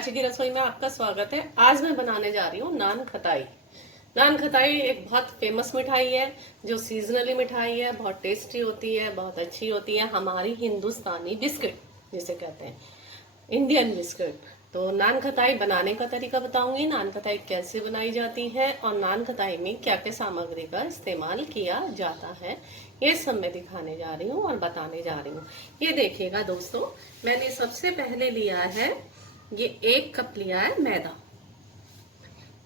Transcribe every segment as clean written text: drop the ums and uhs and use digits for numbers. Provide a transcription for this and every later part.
चाची की रसोई में आपका स्वागत है। आज मैं बनाने जा रही हूँ नान खताई। नान खताई एक बहुत फेमस मिठाई है, जो सीजनली मिठाई है, बहुत टेस्टी होती है, बहुत अच्छी होती है। हमारी हिंदुस्तानी बिस्किट जिसे कहते हैं, इंडियन बिस्किट। तो नान खताई बनाने का तरीका बताऊंगी, नान खताई कैसे बनाई जाती है और नान खताई में क्या क्या सामग्री का इस्तेमाल किया जाता है, ये सब मैं दिखाने जा रही हूँ और बताने जा रही हूँ। ये देखिएगा दोस्तों, मैंने सबसे पहले लिया है, ये 1 कप लिया है मैदा।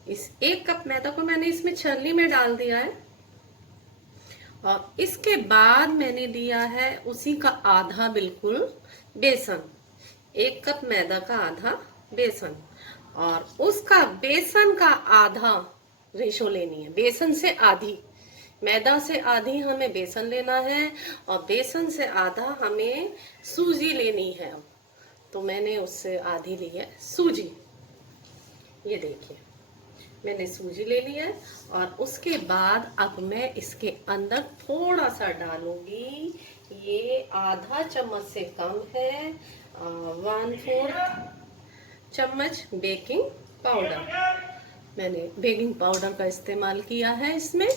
इस 1 कप मैदा को मैंने इसमें छलनी में डाल दिया है और इसके बाद मैंने लिया है उसी का आधा बिल्कुल बेसन। 1 कप मैदा का आधा बेसन और उसका बेसन का आधा रेशो लेनी है। बेसन से आधी, मैदा से आधी हमें बेसन लेना है और बेसन से आधा हमें सूजी लेनी है। तो मैंने उससे आधी ली है सूजी। ये देखिए, मैंने सूजी ले लिया है और उसके बाद अब मैं इसके अंदर थोड़ा सा डालूंगी, ये आधा चम्मच से कम है, 1/4 चम्मच बेकिंग पाउडर। मैंने बेकिंग पाउडर का इस्तेमाल किया है इसमें।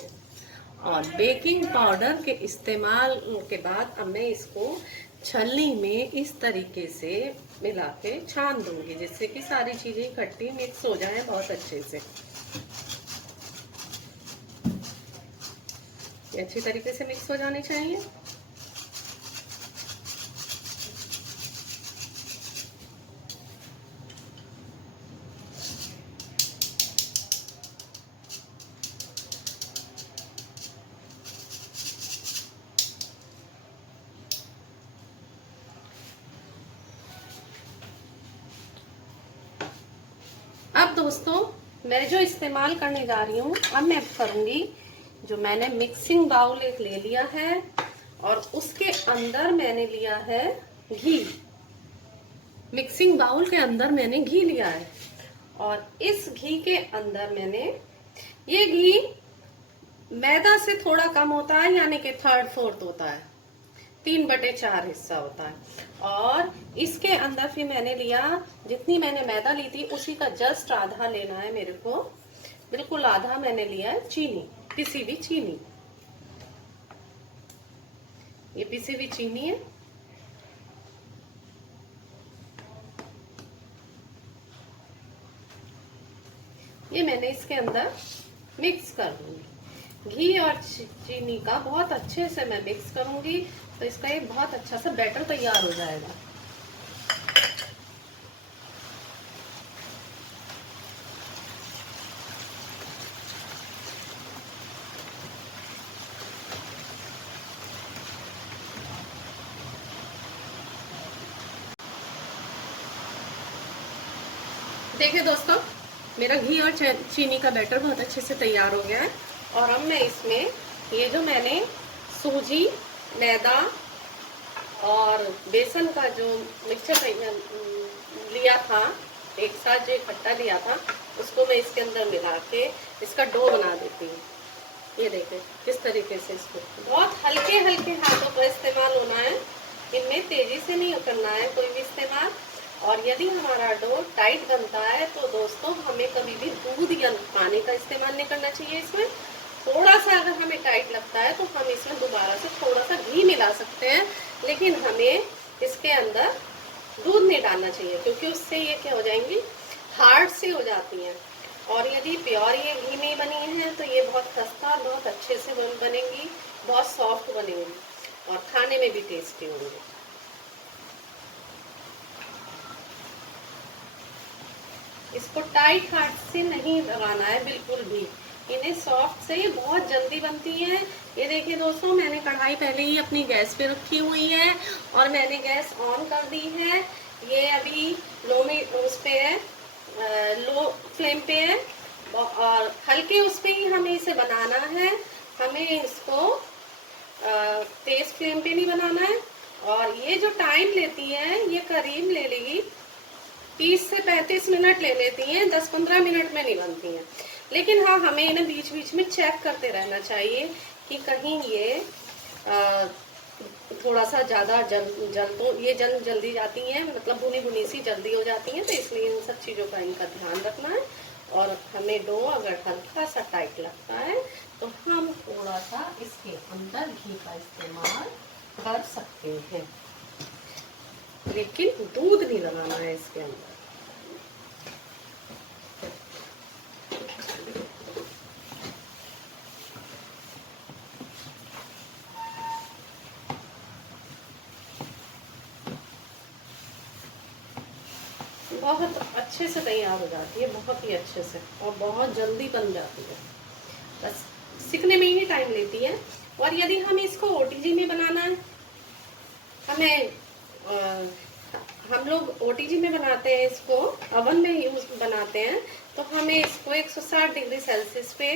और बेकिंग पाउडर के इस्तेमाल के बाद अब मैं इसको छलनी में इस तरीके से मिला के छान दूंगी, जिससे कि सारी चीजें इकट्ठी मिक्स हो जाए बहुत अच्छे से। ये अच्छी तरीके से मिक्स हो जानी चाहिए। अब दोस्तों, मैं जो इस्तेमाल करने जा रही हूँ, अब मैं करूंगी, जो मैंने मिक्सिंग बाउल एक ले लिया है और उसके अंदर मैंने लिया है घी। मिक्सिंग बाउल के अंदर मैंने घी लिया है और इस घी के अंदर मैंने, ये घी मैदा से थोड़ा कम होता है, यानी कि 1/3 होता है, 3/4 हिस्सा होता है। और इसके अंदर फिर मैंने लिया, जितनी मैंने मैदा ली थी उसी का जस्ट आधा लेना है मेरे को, बिल्कुल आधा मैंने लिया है चीनी, पिसी हुई चीनी। ये पिसी हुई चीनी है। ये मैंने इसके अंदर मिक्स कर दूंगी। घी और चीनी का बहुत अच्छे से मैं मिक्स करूंगी, तो इसका एक बहुत अच्छा सा बैटर तैयार हो जाएगा। देखिए दोस्तों, मेरा घी और चीनी का बैटर बहुत अच्छे से तैयार हो गया है। और अब मैं इसमें ये जो मैंने सूजी, मैदा और बेसन का जो मिक्सचर लिया था, एक साथ जो इकट्ठा लिया था, उसको मैं इसके अंदर मिला के इसका डो बना देती हूँ। ये देखिए किस तरीके से इसको बहुत हल्के हल्के हाथों का इस्तेमाल होना है, इनमें तेजी से नहीं करना है कोई भी इस्तेमाल। और यदि हमारा डो टाइट बनता है तो दोस्तों हमें कभी भी दूध या पानी का इस्तेमाल नहीं करना चाहिए। इसमें थोड़ा सा अगर हमें टाइट लगता है तो हम इसमें दोबारा से थोड़ा सा घी मिला सकते हैं, लेकिन हमें इसके अंदर दूध नहीं डालना चाहिए, क्योंकि उससे ये क्या हो जाएंगी, हार्ड सी हो जाती हैं। और यदि प्योर ये घी में बनी है तो ये बहुत खस्ता और बहुत अच्छे से बनेंगी, बहुत सॉफ्ट बनेंगी और खाने में भी टेस्टी होंगी। इसको टाइट हाथ से नहीं लगाना है बिल्कुल भी, इन्हें सॉफ्ट से ये बहुत जल्दी बनती है। ये देखिए दोस्तों, मैंने कढ़ाई पहले ही अपनी गैस पे रखी हुई है और मैंने गैस ऑन कर दी है। ये अभी लो में उस पे है, लो फ्लेम पे है और हल्के उस पे ही हमें इसे बनाना है। हमें इसको तेज फ्लेम पे नहीं बनाना है। और ये जो टाइम लेती है, ये करीब ले लेगी 30 से 35 मिनट ले लेती हैं, 10-15 मिनट में नहीं बनती हैं। लेकिन हाँ, हमें इन्हें बीच बीच में चेक करते रहना चाहिए कि कहीं ये थोड़ा सा ज़्यादा जल्दी जाती हैं, मतलब भुनी भुनी सी जल्दी हो जाती हैं, तो इसलिए इन सब चीज़ों का इनका ध्यान रखना है। और हमें डो अगर हल्का सा टाइट लगता है तो हम थोड़ा सा इसके अंदर घी का इस्तेमाल कर सकते हैं, लेकिन दूध नहीं लगाना है इसके अंदर। बहुत अच्छे से तैयार हो जाती है, बहुत ही अच्छे से, और बहुत जल्दी बन जाती है। बस सीखने में ही टाइम लेती है। और यदि हम इसको ओटीजी में बनाना है, हमें हम लोग ओटीजी में बनाते हैं, इसको अवन में यूज बनाते हैं, तो हमें इसको 160 डिग्री सेल्सियस पे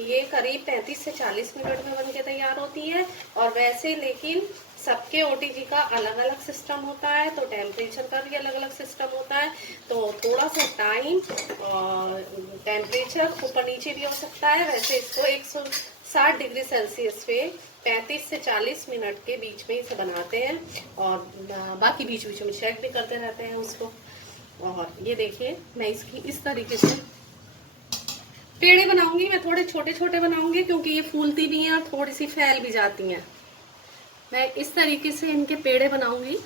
ये करीब 35 से 40 मिनट में बन के तैयार होती है। और वैसे लेकिन सबके ओटीजी का अलग अलग सिस्टम होता है, तो टेम्परेचर का भी अलग अलग सिस्टम होता है, तो थोड़ा सा टाइम और टेम्परेचर ऊपर नीचे भी हो सकता है। वैसे इसको 160 डिग्री सेल्सियस पे 35 से 40 मिनट के बीच में इसे बनाते हैं, और बाकी बीच बीच में चेक भी करते रहते हैं उसको। और ये देखिए, मैं इसकी इस तरीके से पेड़े बनाऊंगी। मैं थोड़े छोटे छोटे बनाऊंगी क्योंकि ये फूलती भी हैं और थोड़ी सी फैल भी जाती हैं। मैं इस तरीके से इनके पेड़े बनाऊंगी,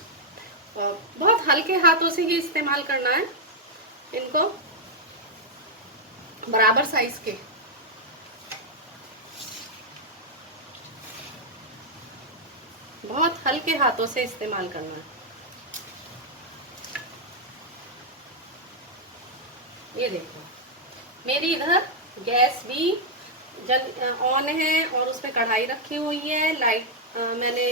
और बहुत हल्के हाथों से ही इस्तेमाल करना है इनको, बराबर साइज के। बहुत हल्के हाथों से इस्तेमाल करना है। ये देखो, मेरी इधर गैस भी ऑन है और उसमें कढ़ाई रखी हुई है। लाइट मैंने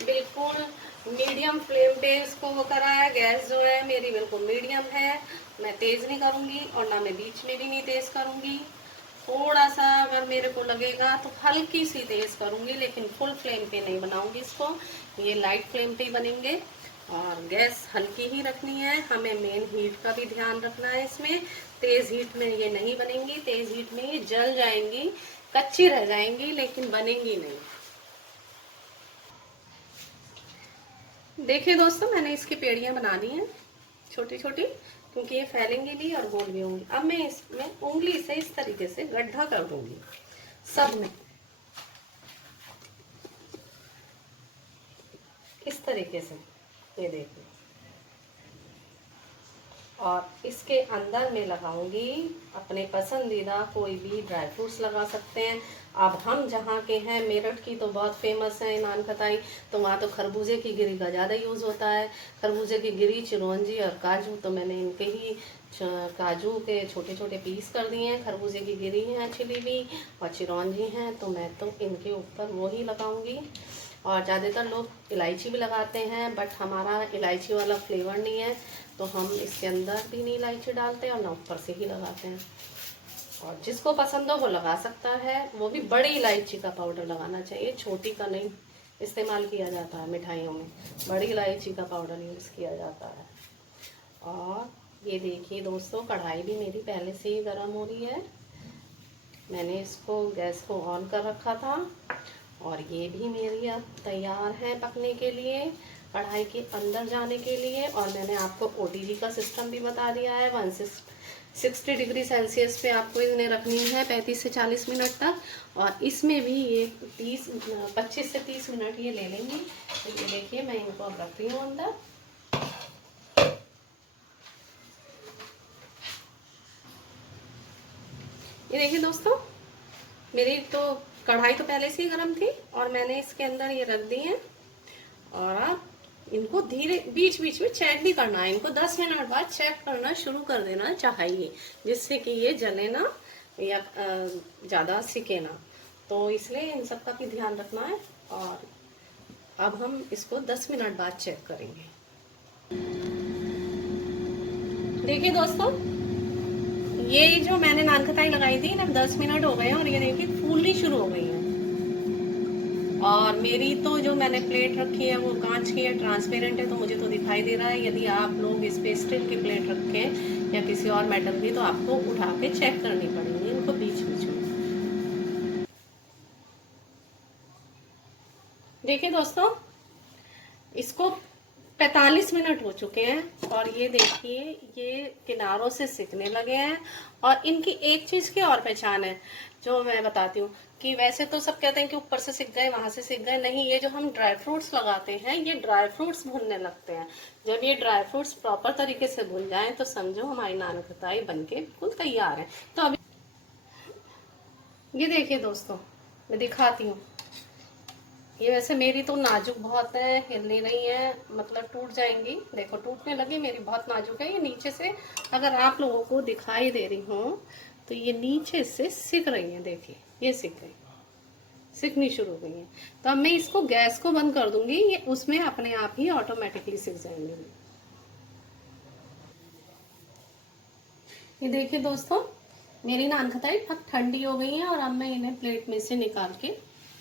बिल्कुल मीडियम फ्लेम पे इसको वो करा है। गैस जो है मेरी बिल्कुल मीडियम है, मैं तेज नहीं करूंगी और ना मैं बीच में भी नहीं तेज करूंगी। थोड़ा सा अगर मेरे को लगेगा तो हल्की सी तेज करूंगी, लेकिन फुल फ्लेम पे नहीं बनाऊंगी इसको। ये लाइट फ्लेम पे ही बनेंगे, और गैस हल्की ही रखनी है। हमें मेन हीट का भी ध्यान रखना है इसमें। तेज हीट में ये नहीं बनेंगी, तेज हीट में ये जल जाएंगी, कच्ची रह जाएंगी, लेकिन बनेंगी नहीं। देखिए दोस्तों, मैंने इसकी पेड़ियां बना दी हैं छोटी छोटी, क्योंकि ये फैलेंगी भी और गोल भी होंगी। अब मैं इसमें उंगली से इस तरीके से गड्ढा कर दूंगी सब में, इस तरीके से। ये देखिए, और इसके अंदर में लगाऊंगी अपने पसंदीदा कोई भी ड्राई फ्रूट्स लगा सकते हैं। अब हम जहाँ के हैं, मेरठ की तो बहुत फेमस है नान खटाई, तो वहाँ तो खरबूजे की गिरी का ज़्यादा यूज़ होता है। खरबूजे की गिरी, चिरौंजी और काजू, तो मैंने इनके ही काजू के छोटे छोटे पीस कर दिए हैं। खरबूजे की गिरी हैं छिली हुई और चिरौंजी हैं, तो मैं तो इनके ऊपर वो ही लगाऊंगी। और ज़्यादातर लोग इलायची भी लगाते हैं, बट हमारा इलायची वाला फ्लेवर नहीं है, तो हम इसके अंदर भी नहीं इलायची डालते और ना ऊपर से ही लगाते हैं। और जिसको पसंद हो वो लगा सकता है, वो भी बड़ी इलायची का पाउडर लगाना चाहिए, छोटी का नहीं इस्तेमाल किया जाता है मिठाइयों में, बड़ी इलायची का पाउडर यूज़ किया जाता है। और ये देखिए दोस्तों, कढ़ाई भी मेरी पहले से ही गर्म हो रही है। मैंने इसको गैस को ऑन कर रखा था, और ये भी मेरी अब तैयार है पकने के लिए, कढ़ाई के अंदर जाने के लिए। और मैंने आपको ओटीजी का सिस्टम भी बता दिया है। 160 डिग्री सेल्सियस पे आपको इन्हें रखनी है 35 से 40 मिनट तक, और इसमें भी ये 25 से 30 मिनट ये ले लेंगी। तो ये देखिए, मैं इनको अब रख रही हूँ अंदर। ये देखिए दोस्तों, मेरी तो कढ़ाई तो पहले से ही गर्म थी, और मैंने इसके अंदर ये रख दी है। और आप इनको धीरे बीच बीच में चेक भी करना है, इनको 10 मिनट बाद चेक करना शुरू कर देना चाहिए, जिससे कि ये जले ना या ज़्यादा सिके ना। तो इसलिए इन सब का भी ध्यान रखना है। और अब हम इसको 10 मिनट बाद चेक करेंगे। देखिए दोस्तों, ये जो मैंने नान खटाई लगाई थी ना, 10 मिनट हो गए हैं, और ये देखिए फूलनी शुरू हो गई है। और मेरी तो जो मैंने प्लेट रखी है वो कांच की है, ट्रांसपेरेंट है, तो मुझे तो दिखाई दे रहा है। यदि आप लोग इस पे स्टील की प्लेट रखें या किसी और मेटल की, तो आपको उठा के चेक करनी पड़ेगी इनको बीच बीच में। देखिए दोस्तों, इसको 45 मिनट हो चुके हैं और ये देखिए ये किनारों से सिकने लगे हैं। और इनकी एक चीज की और पहचान है जो मैं बताती हूँ कि वैसे तो सब कहते हैं कि ऊपर से सिक गए, वहां से सिक गए, नहीं, ये जो हम ड्राई फ्रूट्स लगाते हैं ये ड्राई फ्रूट्स भुनने लगते हैं। जब ये ड्राई फ्रूट्स प्रॉपर तरीके से भुन जाएं तो समझो हमारी नान खटाई बनके बिल्कुल तैयार है। तो अभी ये देखिए दोस्तों, मैं दिखाती हूँ। ये वैसे मेरी तो नाजुक बहुत है, हिल नहीं रही है, मतलब टूट जाएंगी। देखो टूटने लगी, मेरी बहुत नाजुक है। ये नीचे से अगर आप लोगों को दिखाई दे रही हो तो ये नीचे से सिक रही है। देखिए ये सिक गई, सिकनी शुरू हो गई है। तो अब मैं इसको गैस को बंद कर दूंगी, ये उसमें अपने आप ही ऑटोमेटिकली सिक जाएंगे। ये देखिए दोस्तों, मेरी नान खटाई अब ठंडी हो गई है और अब मैं इन्हें प्लेट में से निकाल के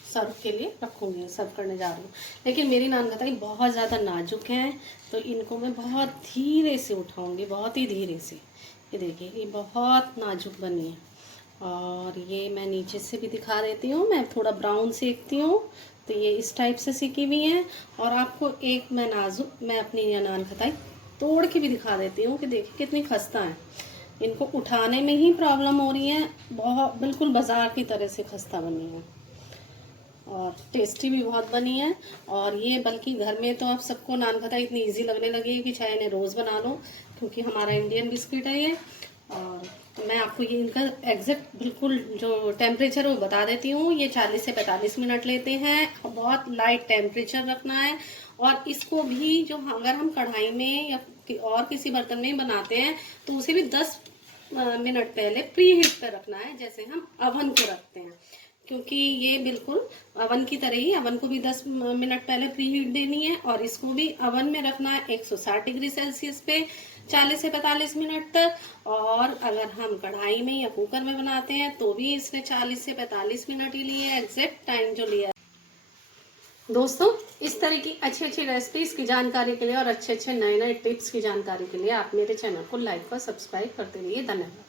सर्व के लिए रखूंगी, सर्व करने जा रही हूँ। लेकिन मेरी नान खटाई बहुत ज़्यादा नाजुक है तो इनको मैं बहुत धीरे से उठाऊंगी, बहुत ही धीरे से। ये देखिए ये बहुत नाजुक बनी है। और ये मैं नीचे से भी दिखा देती हूँ, मैं थोड़ा ब्राउन सेकती हूँ तो ये इस टाइप से सिकी हुई है। और आपको एक मैं अपनी ये नान खटाई तोड़ के भी दिखा देती हूँ कि देखिए कितनी खस्ता है। इनको उठाने में ही प्रॉब्लम हो रही है, बहुत बिल्कुल बाजार की तरह से खस्ता बनी है और टेस्टी भी बहुत बनी है। और ये बल्कि घर में तो आप सबको नान खटाई इतनी इजी लगने लगी है कि चाहे इन्हें रोज़ बना लो, क्योंकि हमारा इंडियन बिस्किट है ये। और तो मैं आपको ये इनका एग्जैक्ट बिल्कुल जो टेम्परेचर है वो बता देती हूँ। ये 40 से 45 मिनट लेते हैं, बहुत लाइट टेम्परेचर रखना है। और इसको भी जो अगर हम कढ़ाई में या और किसी बर्तन में बनाते हैं तो उसे भी 10 मिनट पहले प्री हीट पर रखना है, जैसे हम अवन को रखते हैं। क्योंकि ये बिल्कुल अवन की तरह ही, अवन को भी 10 मिनट पहले प्री हीट देनी है और इसको भी अवन में रखना है 160 डिग्री सेल्सियस पे 40 से 45 मिनट तक। और अगर हम कढ़ाई में या कुकर में बनाते हैं तो भी इसने 40 से 45 मिनट ही लिए, एग्जैक्ट टाइम जो लिया है। दोस्तों, इस तरह की अच्छी अच्छी रेसिपीज की जानकारी के लिए और अच्छे अच्छे नए नए टिप्स की जानकारी के लिए आप मेरे चैनल को लाइक और सब्सक्राइब करते रहिए। धन्यवाद।